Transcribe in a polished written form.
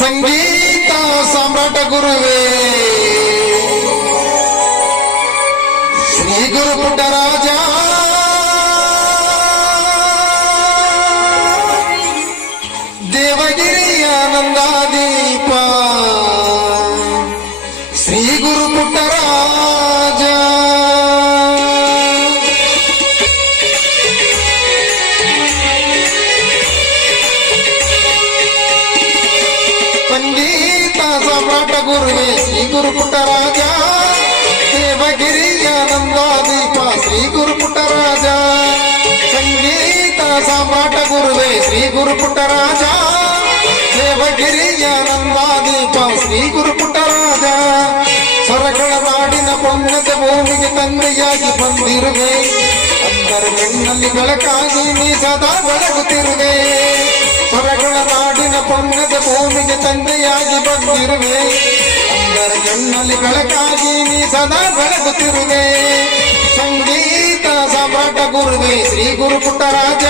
ಸಂಗೀತ ಸಾಮ್ರಾಟ ಗುರುವೇ ಶ್ರೀ ಗುರು ಪುಟ್ಟರಾಜ ದೇವಗಿರಿಯ ನಂದಾದೀಪ ಶ್ರೀ ಗುರು ಪುಟ್ಟರಾಜ ಸಂಗೀತ ಸಾಮ್ರಾಟ ಗುರುವೇ ಶ್ರೀ ಗುರು ಪುಟ್ಟರಾಜ ದೇವಗಿರಿಯ ನಂದಾದೀಪ ಶ್ರೀ ಗುರು ಪುಟ್ಟರಾಜ ಸಂಗೀತ ಸಾಮ್ರಾಟ ಗುರುವೇ ಶ್ರೀ ಗುರು ಪುಟ್ಟರಾಜ ದೇವಗಿರಿಯ ನಂದಾದೀಪ ಶ್ರೀ ಗುರು ಪುಟ್ಟರಾಜ ಸ್ವರಗಳ ನಾಡಿನ ಪುಣ್ಯದ ಭೂಮಿಗೆ ತಂದೆಯಾಗಿ ಬಂದಿರುವೆ ಅಂದರ ಕಣ್ಣಲ್ಲಿ ಬೆಳಕಾಗಿ ನೀ ಸದಾ ಬೆಳಗುತ್ತಿರುವೆ ಸ್ವರಗಳ ನಾಡಿನ ಪುಣ್ಯದ ಭೂಮಿಗೆ ತಂದೆಯಾಗಿ ಬಂದಿರುವೆ ಅಂದರ ಕಣ್ಣಲ್ಲಿ ಬೆಳಕಾಗಿ ನೀ ಸದಾ ಬೆಳಗುತ್ತಿರುವೆ ಸಂಗೀತ ಸಾಮ್ರಾಟ ಗುರುವೇ ಶ್ರೀ ಗುರು ಪುಟ್ಟರಾಜ